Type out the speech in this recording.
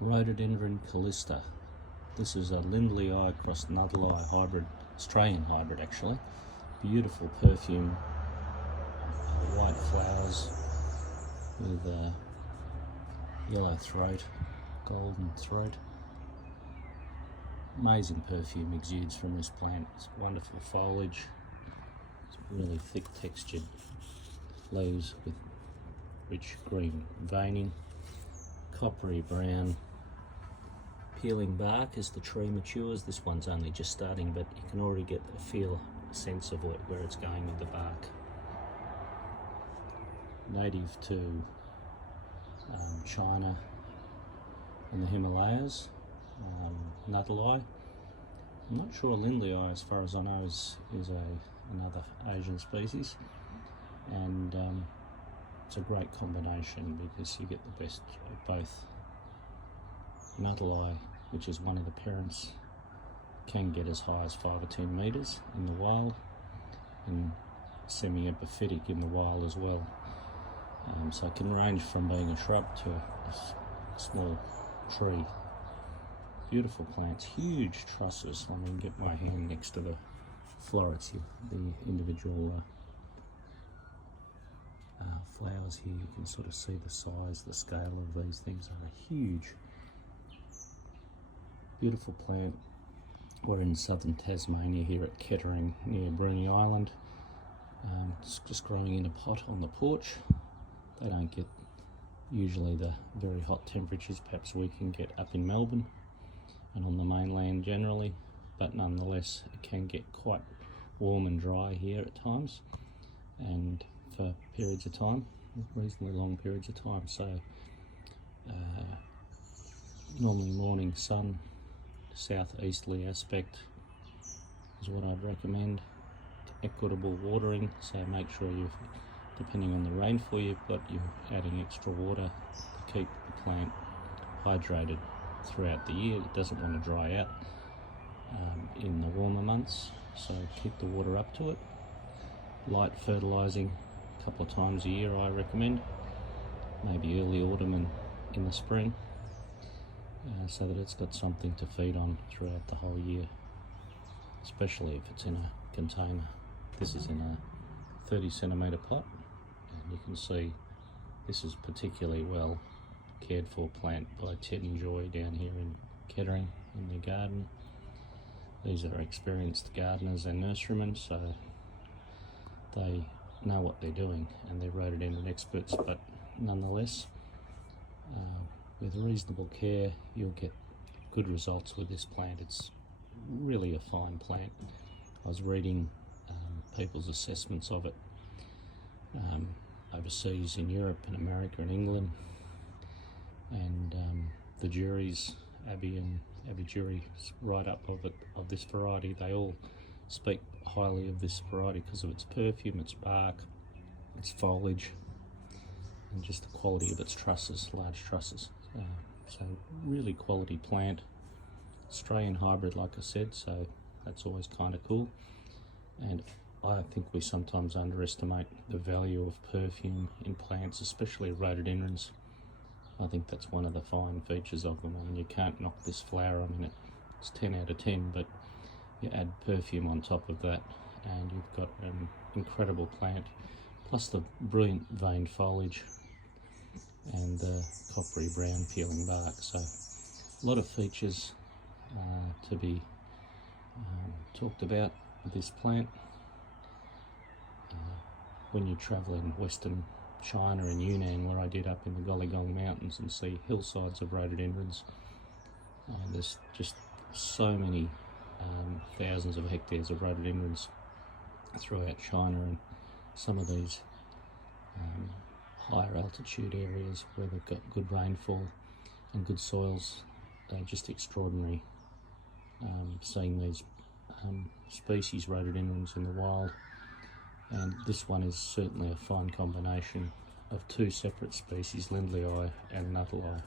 Rhododendron Kallista. This is a lindleyii cross nuttalii hybrid, Australian hybrid actually. Beautiful perfume, white flowers with a yellow throat, golden throat. Amazing perfume exudes from this plant. It's wonderful foliage, it's really thick textured leaves with rich green veining, coppery brown peeling bark as the tree matures. This one's only just starting, but you can already get a sense of where it's going with the bark. Native to China and the Himalayas. Nuttalii. I'm not sure lindleyii, as far as I know, is another Asian species, and it's a great combination because you get the best of both. Nuttalii, which is one of the parents, can get as high as 5 or 10 metres in the wild, and semi-epiphytic in the wild as well. So it can range from being a shrub to a small tree. Beautiful plants, huge trusses. I mean, get my hand next to the florets here, the individual flowers here. You can sort of see the size, the scale of these things are huge. Beautiful plant. We're in southern Tasmania here at Kettering near Bruny Island. It's just growing in a pot on the porch. They don't get usually the very hot temperatures perhaps we can get up in Melbourne and on the mainland generally, but nonetheless it can get quite warm and dry here at times, and for periods of time, reasonably long periods of time. So normally morning sun, southeasterly aspect is what I'd recommend. Equitable watering, so make sure you've, depending on the rainfall you've got, you're adding extra water to keep the plant hydrated throughout the year. It doesn't want to dry out in the warmer months, so keep the water up to it. Light fertilising a couple of times a year I recommend, maybe early autumn and in the spring, so that it's got something to feed on throughout the whole year, especially if it's in a container. This is in a 30 centimetre pot, and you can see this is particularly well cared for plant by Ted and Joy down here in Kettering in their garden. These are experienced gardeners and nurserymen, so they know what they're doing, and they're rhododendron experts, but nonetheless, with reasonable care, you'll get good results with this plant. It's really a fine plant. I was reading people's assessments of it overseas in Europe and America and England, and the juries, Abby jury's write-up of this variety, they all speak highly of this variety because of its perfume, its bark, its foliage, and just the quality of its trusses, large trusses. So really quality plant. Australian hybrid, like I said, so that's always kind of cool. And I think we sometimes underestimate the value of perfume in plants, especially rhododendrons. I think that's one of the fine features of them. I mean, you can't knock this flower. I mean, it's 10 out of 10, but you add perfume on top of that and you've got an incredible plant, plus the brilliant veined foliage and the coppery brown peeling bark. So a lot of features to be talked about with this plant. When you travel in western China and Yunnan, where I did, up in the Goligong Mountains, and see hillsides of rhododendrons, there's just so many thousands of hectares of rhododendrons throughout China, and some of these higher altitude areas where they've got good rainfall and good soils, they're just extraordinary. Seeing these species rhododendrons in the wild, and this one is certainly a fine combination of two separate species, lindleyii and nuttalii.